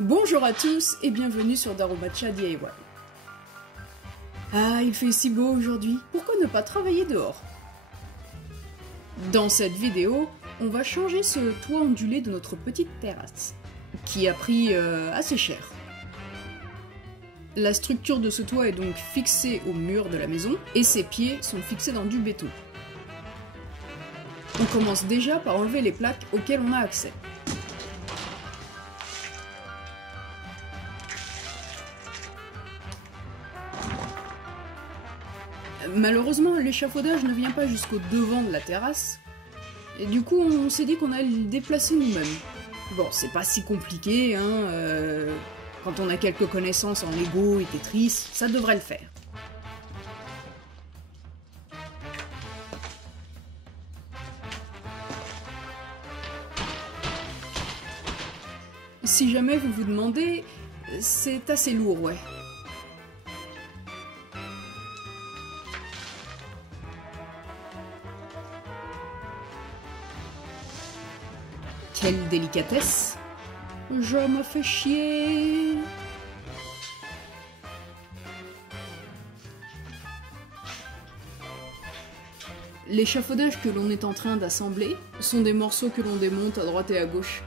Bonjour à tous et bienvenue sur Darumacha DIY. Ah, il fait si beau aujourd'hui, pourquoi ne pas travailler dehors? Dans cette vidéo, on va changer ce toit ondulé de notre petite terrasse, qui a pris assez cher. La structure de ce toit est donc fixée au mur de la maison, et ses pieds sont fixés dans du béton. On commence déjà par enlever les plaques auxquelles on a accès. Malheureusement, l'échafaudage ne vient pas jusqu'au devant de la terrasse, et du coup on s'est dit qu'on allait le déplacer nous-mêmes. Bon, c'est pas si compliqué, hein, quand on a quelques connaissances en Lego et Tetris, ça devrait le faire. Si jamais vous vous demandez, c'est assez lourd, ouais. Quelle délicatesse! Je me fais chier! L'échafaudage que l'on est en train d'assembler sont des morceaux que l'on démonte à droite et à gauche.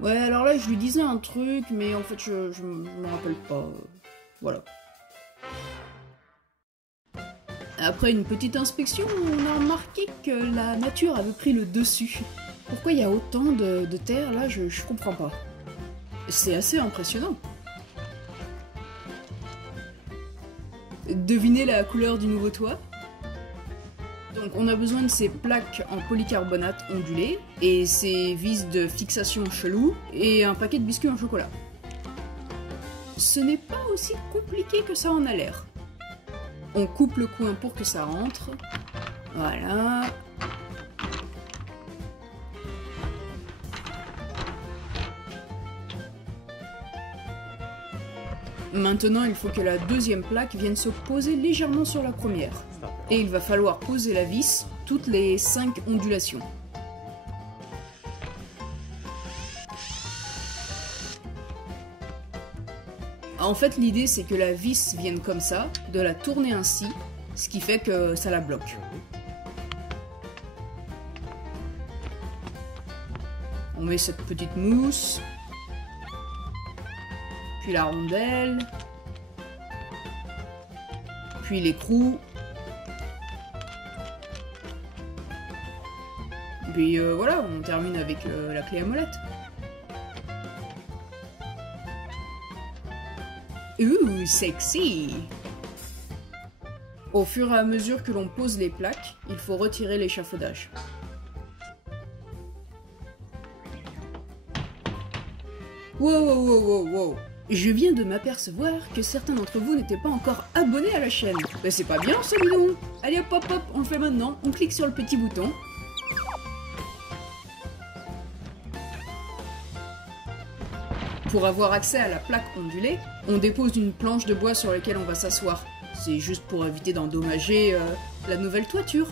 Ouais, alors là je lui disais un truc, mais en fait je me rappelle pas. Voilà. Après une petite inspection, on a remarqué que la nature avait pris le dessus. Pourquoi il y a autant de terre là, je comprends pas. C'est assez impressionnant. Devinez la couleur du nouveau toit? Donc on a besoin de ces plaques en polycarbonate ondulé, et ces vis de fixation chelou, et un paquet de biscuits en chocolat. Ce n'est pas aussi compliqué que ça en a l'air. On coupe le coin pour que ça rentre. Voilà. Maintenant, il faut que la deuxième plaque vienne se poser légèrement sur la première. Et il va falloir poser la vis toutes les 5 ondulations. En fait, l'idée c'est que la vis vienne comme ça, de la tourner ainsi, ce qui fait que ça la bloque. On met cette petite mousse, puis la rondelle, puis l'écrou, puis voilà, on termine avec la clé à molette. Ouh, sexy! Au fur et à mesure que l'on pose les plaques, il faut retirer l'échafaudage. Wow! Je viens de m'apercevoir que certains d'entre vous n'étaient pas encore abonnés à la chaîne. Ben c'est pas bien ça, dis donc! Allez hop, on le fait maintenant, on clique sur le petit bouton. Pour avoir accès à la plaque ondulée, on dépose une planche de bois sur laquelle on va s'asseoir. C'est juste pour éviter d'endommager la nouvelle toiture.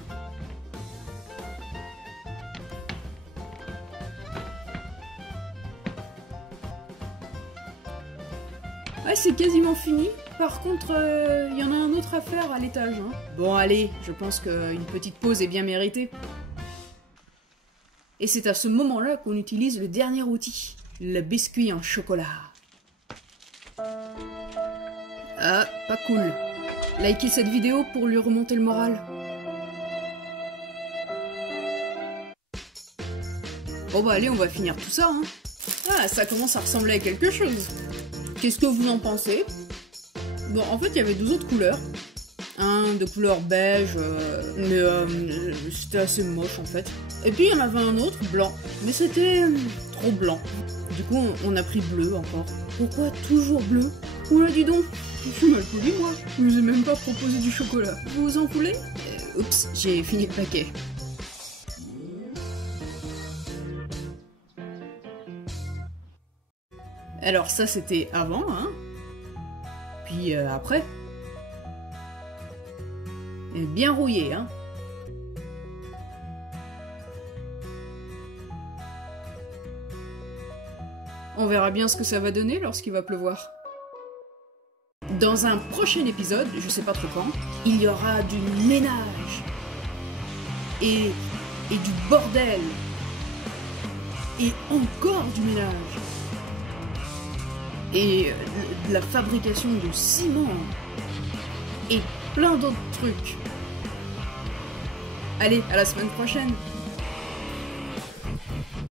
Ouais, c'est quasiment fini. Par contre, il y en a un autre à faire à l'étage. Hein. Bon, allez, je pense qu'une petite pause est bien méritée. Et c'est à ce moment-là qu'on utilise le dernier outil. Le biscuit en chocolat. Ah, pas cool. Likez cette vidéo pour lui remonter le moral. Bon bah allez, on va finir tout ça, hein. Ah, ça commence à ressembler à quelque chose. Qu'est-ce que vous en pensez? Bon, en fait, il y avait 2 autres couleurs. Un de couleur beige, mais c'était assez moche en fait. Et puis il y en avait un autre, blanc. Mais c'était trop blanc. Du coup, on a pris bleu encore. Pourquoi toujours bleu? Oula, dis donc, je suis mal poli, moi. Je vous ai même pas proposé du chocolat. Vous vous en voulez? Oups, j'ai fini le paquet. Alors ça, c'était avant, hein. Puis après. Et bien rouillé, hein. On verra bien ce que ça va donner lorsqu'il va pleuvoir. Dans un prochain épisode, je sais pas trop quand, il y aura du ménage. Et du bordel. Et encore du ménage. Et de la fabrication de ciment. Et plein d'autres trucs. Allez, à la semaine prochaine.